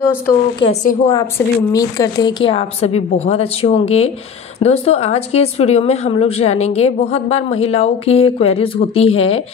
दोस्तों कैसे हो आप सभी। उम्मीद करते हैं कि आप सभी बहुत अच्छे होंगे। दोस्तों आज के इस वीडियो में हम लोग जानेंगे, बहुत बार महिलाओं की ये क्वेरीज होती है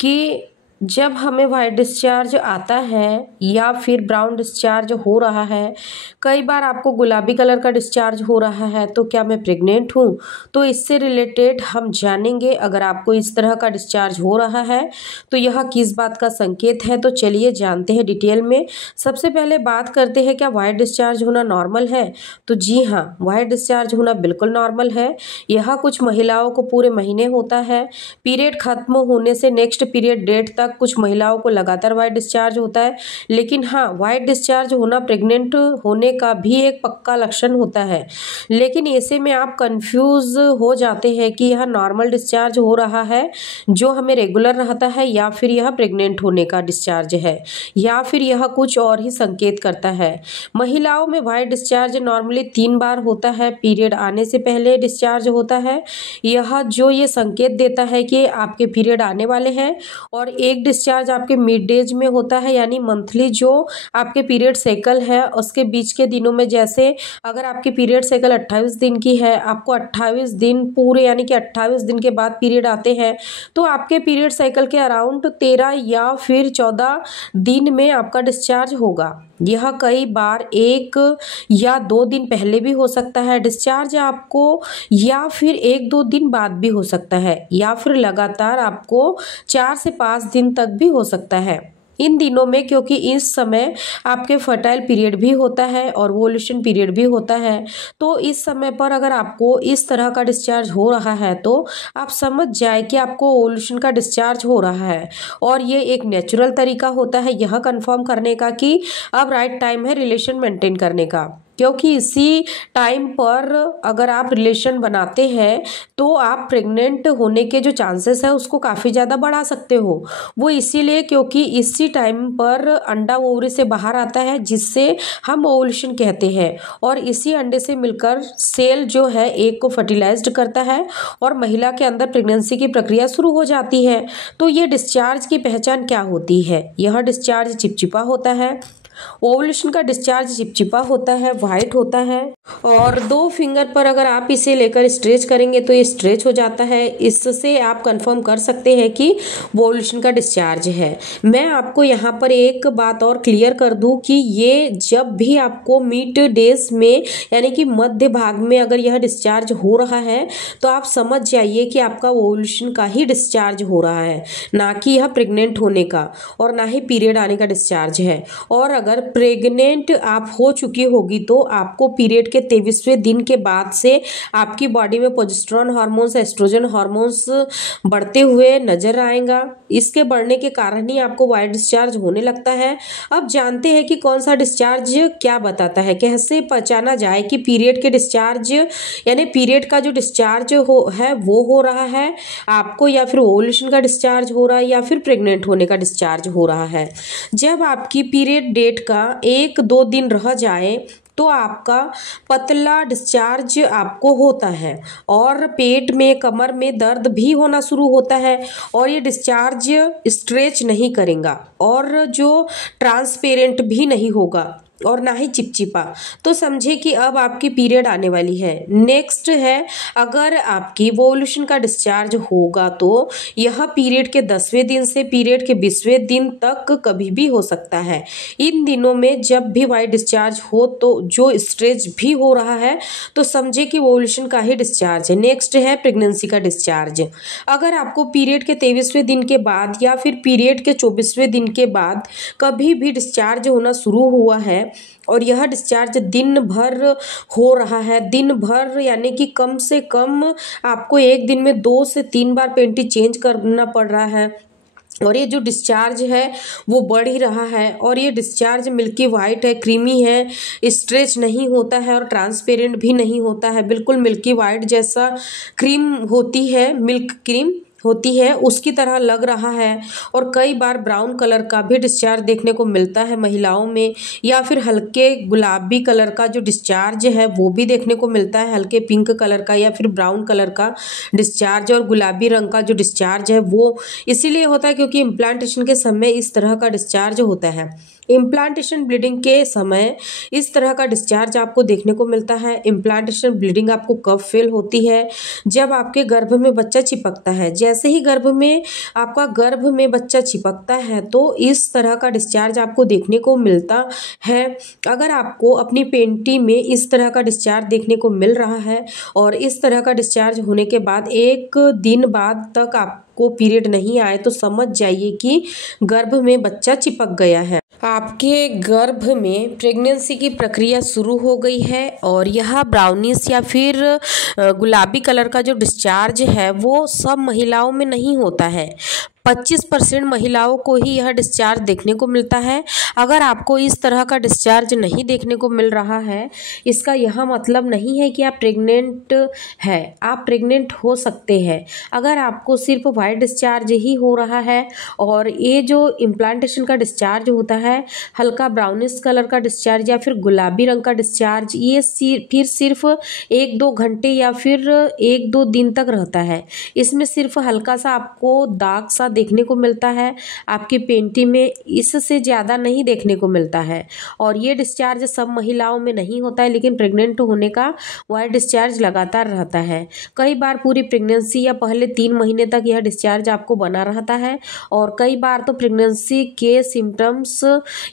कि जब हमें वाइट डिस्चार्ज आता है या फिर ब्राउन डिस्चार्ज हो रहा है, कई बार आपको गुलाबी कलर का डिस्चार्ज हो रहा है, तो क्या मैं प्रेग्नेंट हूँ। तो इससे रिलेटेड हम जानेंगे, अगर आपको इस तरह का डिस्चार्ज हो रहा है तो यह किस बात का संकेत है। तो चलिए जानते हैं डिटेल में। सबसे पहले बात करते हैं, क्या वाइट डिस्चार्ज होना नॉर्मल है। तो जी हाँ, वाइट डिस्चार्ज होना बिल्कुल नॉर्मल है। यह कुछ महिलाओं को पूरे महीने होता है। पीरियड खत्म होने से नेक्स्ट पीरियड डेट तक कुछ महिलाओं को लगातार वाइट डिस्चार्ज होता है। लेकिन हाँ, वाइट डिस्चार्ज होना प्रेग्नेंट होने का भी एक पक्का लक्षण होता है। लेकिन ऐसे में आप कंफ्यूज हो जाते हैं कि यह नॉर्मल डिस्चार्ज हो रहा है जो हमें रेगुलर रहता है, या फिर यह प्रेग्नेंट होने का डिस्चार्ज है, या फिर यह कुछ और ही संकेत करता है। महिलाओं में वाइट डिस्चार्ज नॉर्मली 3 बार होता है। पीरियड आने से पहले डिस्चार्ज होता है, यह जो ये संकेत देता है कि आपके पीरियड आने वाले हैं। और एक डिस्चार्ज आपके मिड डेज में होता है, यानी मंथली जो आपके पीरियड साइकिल है उसके बीच के दिनों में। जैसे अगर आपकी पीरियड साइकिल 28 दिन की है, आपको 28 दिन पूरे यानी कि 28 दिन के बाद पीरियड आते हैं, तो आपके पीरियड साइकिल के अराउंड 13 या फिर 14 दिन में आपका डिस्चार्ज होगा। यह कई बार 1 या 2 दिन पहले भी हो सकता है डिस्चार्ज आपको, या फिर 1-2 दिन बाद भी हो सकता है, या फिर लगातार आपको 4 से 5 दिन तक भी हो सकता है इन दिनों में, क्योंकि इस समय आपके फर्टाइल पीरियड भी होता है और ओव्यूलेशन पीरियड भी होता है। तो इस समय पर अगर आपको इस तरह का डिस्चार्ज हो रहा है तो आप समझ जाए कि आपको ओव्यूलेशन का डिस्चार्ज हो रहा है। और ये एक नेचुरल तरीका होता है यह कंफर्म करने का कि अब राइट टाइम है रिलेशन मेंटेन करने का, क्योंकि इसी टाइम पर अगर आप रिलेशन बनाते हैं तो आप प्रेग्नेंट होने के जो चांसेस है उसको काफ़ी ज़्यादा बढ़ा सकते हो। वो इसीलिए क्योंकि इसी टाइम पर अंडा ओवरी से बाहर आता है, जिससे हम ओवुलेशन कहते हैं, और इसी अंडे से मिलकर सेल जो है एक को फर्टिलाइज्ड करता है और महिला के अंदर प्रेगनेंसी की प्रक्रिया शुरू हो जाती है। तो ये डिस्चार्ज की पहचान क्या होती है। यह डिस्चार्ज चिपचिपा होता है। ओवुलेशन का डिस्चार्ज चिपचिपा होता है, वाइट होता है, और 2 फिंगर पर अगर आप इसे लेकर स्ट्रेच करेंगे तो ये स्ट्रेच हो जाता है। इससे आप कंफर्म कर सकते हैं कि ओवुलेशन का डिस्चार्ज है। मैं आपको यहाँ पर एक बात और क्लियर कर दूं कि ये जब भी आपको मिड डेज में यानी कि मध्य भाग में अगर यह डिस्चार्ज हो रहा है तो आप समझ जाइए कि आपका ओवुलेशन का ही डिस्चार्ज हो रहा है, ना कि यह प्रेग्नेंट होने का और ना ही पीरियड आने का डिस्चार्ज है। और अगर प्रेग्नेंट आप हो चुकी होगी तो आपको पीरियड के 23वें दिन के बाद से आपकी बॉडी में प्रोजेस्टेरोन हार्मोन्स, एस्ट्रोजन हार्मोन्स बढ़ते हुए नजर आएगा। इसके बढ़ने के कारण ही आपको वाइट डिस्चार्ज होने लगता है। अब जानते हैं कि कौन सा डिस्चार्ज क्या बताता है, कैसे पहचाना जाए कि पीरियड के डिस्चार्ज यानी पीरियड का जो डिस्चार्ज है वो हो रहा है आपको, या फिर ओवुलेशन का डिस्चार्ज हो रहा है, या फिर प्रेग्नेंट होने का डिस्चार्ज हो रहा है। जब आपकी पीरियड डेट का 1-2 दिन रह जाए तो आपका पतला डिस्चार्ज आपको होता है, और पेट में, कमर में दर्द भी होना शुरू होता है, और ये डिस्चार्ज स्ट्रेच नहीं करेगा, और जो ट्रांसपेरेंट भी नहीं होगा, और ना ही चिपचिपा। तो समझे कि अब आपकी पीरियड आने वाली है। नेक्स्ट है, अगर आपकी ओवुलेशन का डिस्चार्ज होगा तो यह पीरियड के 10वें दिन से पीरियड के 20वें दिन तक कभी भी हो सकता है। इन दिनों में जब भी वाइट डिस्चार्ज हो तो जो स्ट्रेच भी हो रहा है तो समझे कि ओवुलेशन का ही डिस्चार्ज है। नेक्स्ट है प्रेगनेंसी का डिस्चार्ज। अगर आपको पीरियड के 23वें दिन के बाद या फिर पीरियड के 24वें दिन के बाद कभी भी डिस्चार्ज होना शुरू हुआ है और यह डिस्चार्ज दिन भर हो रहा है, दिन भर यानी कि कम से कम आपको एक दिन में 2 से 3 बार पैंटी चेंज करना पड़ रहा है, और ये जो डिस्चार्ज है वो बढ़ ही रहा है, और ये डिस्चार्ज मिल्की वाइट है, क्रीमी है, स्ट्रेच नहीं होता है और ट्रांसपेरेंट भी नहीं होता है, बिल्कुल मिल्की वाइट जैसा क्रीम होती है, मिल्क क्रीम होती है उसकी तरह लग रहा है। और कई बार ब्राउन कलर का भी डिस्चार्ज देखने को मिलता है महिलाओं में, या फिर हल्के गुलाबी कलर का जो डिस्चार्ज है वो भी देखने को मिलता है, हल्के पिंक कलर का या फिर ब्राउन कलर का डिस्चार्ज। और गुलाबी रंग का जो डिस्चार्ज है वो इसीलिए होता है क्योंकि इम्प्लांटेशन के समय इस तरह का डिस्चार्ज होता है। इम्प्लांटेशन ब्लीडिंग के समय इस तरह का डिस्चार्ज आपको देखने को मिलता है। इम्प्लांटेशन ब्लीडिंग आपको कब फेल होती है? जब आपके गर्भ में बच्चा चिपकता है। जैसे ही गर्भ में बच्चा चिपकता है तो इस तरह का डिस्चार्ज आपको देखने को मिलता है। अगर आपको अपनी पेंटी में इस तरह का डिस्चार्ज देखने को मिल रहा है और इस तरह का डिस्चार्ज होने के बाद 1 दिन बाद तक आपको पीरियड नहीं आए तो समझ जाइए कि गर्भ में बच्चा चिपक गया है। आपके गर्भ में प्रेगनेंसी की प्रक्रिया शुरू हो गई है और यह ब्राउनिश या फिर गुलाबी कलर का जो डिस्चार्ज है वो सब महिलाओं में नहीं होता है। 25% महिलाओं को ही यह डिस्चार्ज देखने को मिलता है। अगर आपको इस तरह का डिस्चार्ज नहीं देखने को मिल रहा है, इसका यह मतलब नहीं है कि आप प्रेग्नेंट है। आप प्रेग्नेंट हो सकते हैं। अगर आपको सिर्फ वाइट डिस्चार्ज ही हो रहा है और ये जो इम्प्लांटेशन का डिस्चार्ज होता है, हल्का ब्राउनिश कलर का डिस्चार्ज या फिर गुलाबी रंग का डिस्चार्ज, ये फिर सिर्फ 1-2 घंटे या फिर 1-2 दिन तक रहता है। इसमें सिर्फ हल्का सा आपको दाग सा देखने को मिलता है, आपकी पेंटी में इससे ज़्यादा नहीं देखने को मिलता है। और ये डिस्चार्ज सब महिलाओं में नहीं होता है, लेकिन प्रेग्नेंट होने का वाइट डिस्चार्ज लगातार रहता है। कई बार पूरी प्रेगनेंसी या पहले 3 महीने तक यह डिस्चार्ज आपको बना रहता है और कई बार तो प्रेगनेंसी के सिम्टम्स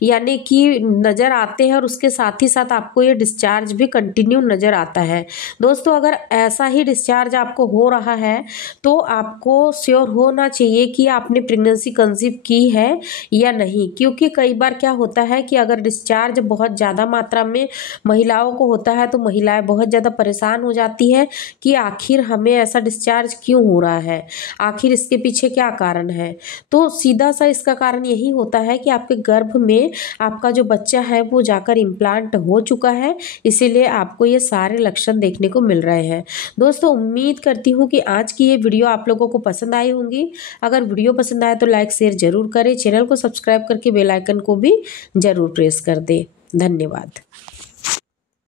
यानी कि नज़र आते हैं और उसके साथ ही साथ आपको ये डिस्चार्ज भी कंटिन्यू नज़र आता है। दोस्तों, अगर ऐसा ही डिस्चार्ज आपको हो रहा है तो आपको श्योर होना चाहिए कि आपने प्रेगनेंसी कंसीव की है या नहीं, क्योंकि कई बार क्या होता है कि अगर डिस्चार्ज बहुत ज़्यादा मात्रा में महिलाओं को होता है तो महिलाएं बहुत ज़्यादा परेशान हो जाती है कि आखिर हमें ऐसा डिस्चार्ज क्यों हो रहा है, आखिर इसके पीछे क्या कारण है। तो सीधा सा इसका कारण यही होता है कि आपके गर्भ में आपका जो बच्चा है वो जाकर इम्प्लांट हो चुका है, इसीलिए आपको ये सारे लक्षण देखने को मिल रहे हैं। दोस्तों, उम्मीद करती हूँ कि आज की ये वीडियो आप लोगों को पसंद आई होंगी। अगर वीडियो पसंद आए तो लाइक शेयर जरूर करें, चैनल को सब्सक्राइब करके बेल आइकन को भी जरूर प्रेस कर दें। धन्यवाद।